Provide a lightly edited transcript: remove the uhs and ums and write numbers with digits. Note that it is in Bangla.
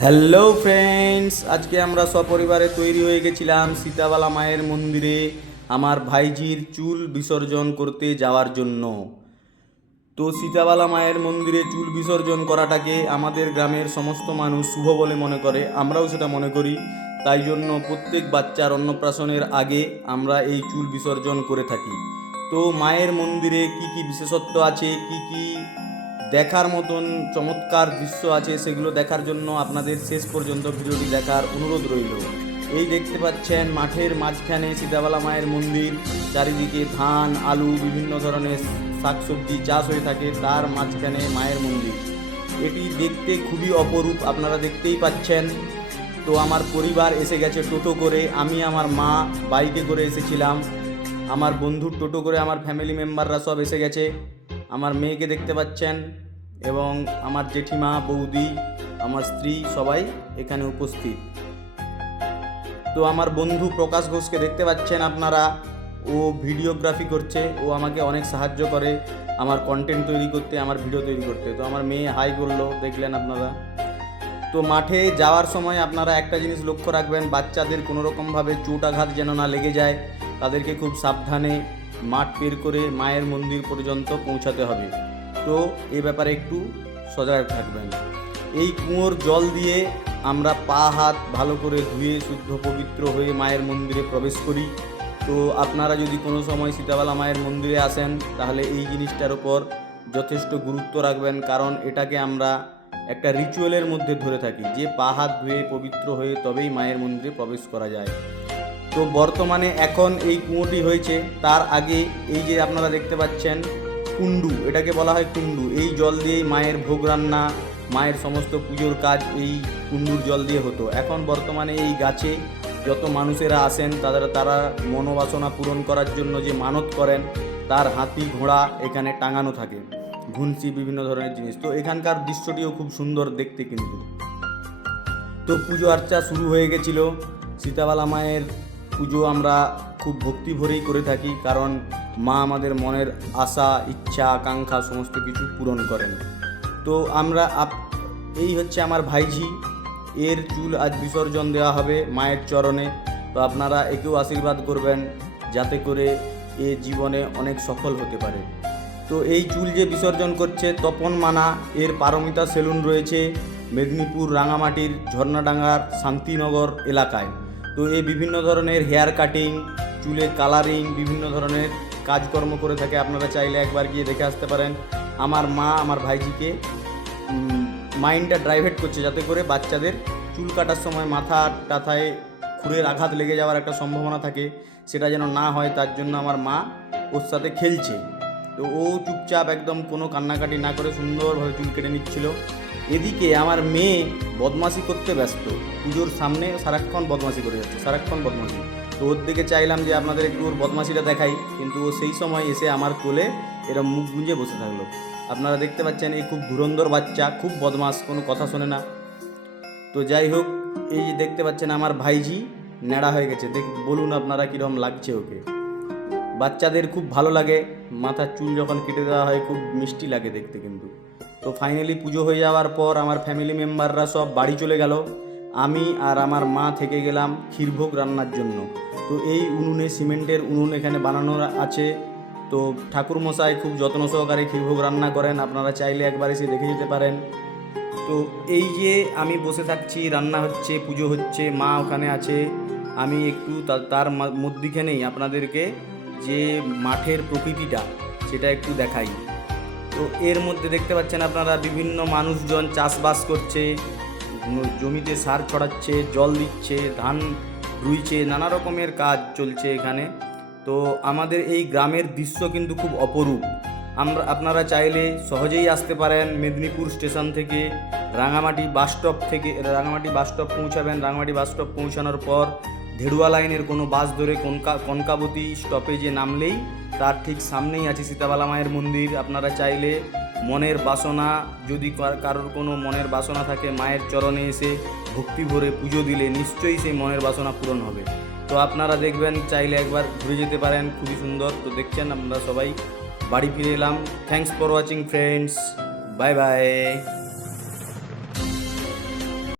হ্যালো ফ্রেন্ডস, আজকে আমরা সপরিবারে তৈরি হয়ে গেছিলাম সীতাবালা মায়ের মন্দিরে আমার ভাইজির চুল বিসর্জন করতে যাওয়ার জন্য। তো সীতাবালা মায়ের মন্দিরে চুল বিসর্জন করাটাকে আমাদের গ্রামের সমস্ত মানুষ শুভ বলে মনে করে, আমরাও সেটা মনে করি। তাই জন্য প্রত্যেক বাচ্চার অন্নপ্রাশনের আগে আমরা এই চুল বিসর্জন করে থাকি। তো মায়ের মন্দিরে কি কি বিশেষত্ব আছে, কি কি দেখার মতন চমৎকার দৃশ্য আছে, সেগুলো দেখার জন্য আপনাদের শেষ পর্যন্ত ভিডিওটি দেখার অনুরোধ রইল। এই দেখতে পাচ্ছেন মাঠের মাঝখানে সীতাবালা মায়ের মন্দির, চারিদিকে ধান আলু বিভিন্ন ধরনের শাকসবজি চাষ হয়ে থাকে, তার মাঝখানে মায়ের মন্দির। এটি দেখতে খুবই অপরূপ, আপনারা দেখতেই পাচ্ছেন। তো আমার পরিবার এসে গেছে টোটো করে, আমি আমার মা বাইকে করে এসেছিলাম, আমার বন্ধুর টোটো করে আমার ফ্যামিলি মেম্বাররা সব এসে গেছে। আমার মেয়েকে দেখতে পাচ্ছেন এবং আমার জেঠিমা বৌদি আমার স্ত্রী সবাই এখানে উপস্থিত। তো আমার বন্ধু প্রকাশ ঘোষকে দেখতে পাচ্ছেন আপনারা, ও ভিডিওগ্রাফি করছে, ও আমাকে অনেক সাহায্য করে আমার কন্টেন্ট তৈরি করতে, আমার ভিডিও তৈরি করতে। তো আমার মেয়ে হাই বললো, দেখলেন আপনারা। তো মাঠে যাওয়ার সময় আপনারা একটা জিনিস লক্ষ্য রাখবেন, বাচ্চাদের কোনো রকমভাবে চোট আঘাত যেন না লেগে যায়, তাদেরকে খুব সাবধানে মাঠ পের করে মায়ের মন্দির পর্যন্ত পৌঁছাতে হবে। তো এ ব্যাপারে একটু সজাগ থাকবেন। এই কুয়োর জল দিয়ে আমরা পা হাত ভালো করে ধুয়ে শুদ্ধ পবিত্র হয়ে মায়ের মন্দিরে প্রবেশ করি। তো আপনারা যদি কোনো সময় সীতাবালা মায়ের মন্দিরে আসেন তাহলে এই জিনিসটার উপর যথেষ্ট গুরুত্ব রাখবেন, কারণ এটাকে আমরা একটা রিচুয়ালের মধ্যে ধরে থাকি যে পা হাত ধুয়ে পবিত্র হয়ে তবেই মায়ের মন্দিরে প্রবেশ করা যায়। তো বর্তমানে এখন এই কুয়োটি হয়েছে, তার আগে এই যে আপনারা দেখতে পাচ্ছেন কুণ্ডু, এটাকে বলা হয় কুণ্ডু। এই জল দিয়েই মায়ের ভোগ রান্না, মায়ের সমস্ত পুজোর কাজ এই কুণ্ডুর জল দিয়ে হতো। এখন বর্তমানে এই গাছে যত মানুষেরা আসেন তারা মনোবাসনা পূরণ করার জন্য যে মানত করেন, তার হাতি ঘোড়া এখানে টাঙানো থাকে, ঘুনসি বিভিন্ন ধরনের জিনিস। তো এখানকার দৃশ্যটিও খুব সুন্দর দেখতে কিন্তু। তো পুজো আর্চা শুরু হয়ে গেছিল। সীতাবালা মায়ের পুজো আমরা খুব ভক্তি ভরেই করে থাকি, কারণ মা আমাদের মনের আশা ইচ্ছা আকাঙ্ক্ষা সমস্ত কিছু পূরণ করেন। তো আমরা এই হচ্ছে আমার ভাইঝি, এর চুল আজ বিসর্জন দেওয়া হবে মায়ের চরণে। তো আপনারা একেও আশীর্বাদ করবেন যাতে করে এ জীবনে অনেক সফল হতে পারে। তো এই চুল যে বিসর্জন করছে তপন মানা, এর পারমিতা সেলুন রয়েছে মেদিনীপুর রাঙামাটির ঝর্ণাডাঙ্গার শান্তিনগর এলাকায়। তো এই বিভিন্ন ধরনের হেয়ার কাটিং, চুলের কালারিং, বিভিন্ন ধরনের কাজকর্ম করে থাকে, আপনারা চাইলে একবার গিয়ে দেখে আসতে পারেন। আমার মা আমার ভাইজিকে মাইন্ডটা ড্রাইভেট করছে যাতে করে বাচ্চাদের চুল কাটার সময় মাথা টাথায় খুরের আঘাত লেগে যাওয়ার একটা সম্ভাবনা থাকে, সেটা যেন না হয়, তার জন্য আমার মা ওর সাথে খেলছে। তো ও চুপচাপ একদম কোনো কান্নাকাটি না করে সুন্দরভাবে চুল কেটে নিচ্ছিল। এদিকে আমার মেয়ে বদমাশি করতে ব্যস্ত, পুজোর সামনে সারাক্ষণ বদমাশি করে যাচ্ছে, সারাক্ষণ বদমাশি। তো ওর দিকে চাইলাম যে আপনাদের একটু ওর বদমাশিটা দেখাই, কিন্তু ও সেই সময় এসে আমার কোলে এরম মুখ গুঁজে বসে থাকলো। আপনারা দেখতে পাচ্ছেন এই খুব ধুরন্ধর বাচ্চা, খুব বদমাশ, কোনো কথা শোনে না। তো যাই হোক, এই যে দেখতে পাচ্ছেন আমার ভাইজি ন্যাড়া হয়ে গেছে, বলুন আপনারা কীরকম লাগছে ওকে। বাচ্চাদের খুব ভালো লাগে, মাথার চুল যখন কেটে দেওয়া হয় খুব মিষ্টি লাগে দেখতে কিন্তু। তো ফাইনালি পুজো হয়ে যাওয়ার পর আমার ফ্যামিলি মেম্বাররা সব বাড়ি চলে গেল, আমি আর আমার মা থেকে গেলাম ক্ষীরভোগ রান্নার জন্য। তো এই উনুনে, সিমেন্টের উনুন এখানে বানানো আছে। তো ঠাকুরমশাই খুব যত্ন সহকারে ক্ষীরভোগ রান্না করেন, আপনারা চাইলে একবার এসে দেখে যেতে পারেন। তো এই যে আমি বসে থাকছি, রান্না হচ্ছে, পুজো হচ্ছে, মা ওখানে আছে, আমি একটু তার মধ্যিখানেই আপনাদেরকে যে মাঠের প্রকৃতিটা সেটা একটু দেখাই। তো এর মধ্যে দেখতে পাচ্ছেন আপনারা বিভিন্ন মানুষজন চাষবাস করছে, জমিতে সার ছড়াচ্ছে, জল দিচ্ছে, ধান রুইছে, নানা রকমের কাজ চলছে এখানে। তো আমাদের এই গ্রামের দৃশ্য কিন্তু খুব অপরূপ। আপনারা চাইলে সহজেই আসতে পারেন মেদিনীপুর স্টেশন থেকে, রাঙামাটি বাস স্টপ পৌঁছাবেন। রাঙামাটি বাস স্টপ পৌঁছানোর পর ধেড়ুয়া লাইনের কোনো বাস ধরে কনকাবতী স্টপেজে নামলেই তার ঠিক সামনেই আছে সীতাবালা মায়ের মন্দির। আপনারা চাইলে মনের বাসনা, যদি কারোর কোনো মনের বাসনা থাকে, মায়ের চরণে এসে ভক্তি ভরে পুজো দিলে নিশ্চয়ই সেই মনের বাসনা পূরণ হবে। তো আপনারা দেখবেন, চাইলে একবার ঘুরে যেতে পারেন, খুবই সুন্দর। তো দেখছেন আমরা সবাই বাড়ি ফিরে এলাম। Thanks for watching friends, bye bye.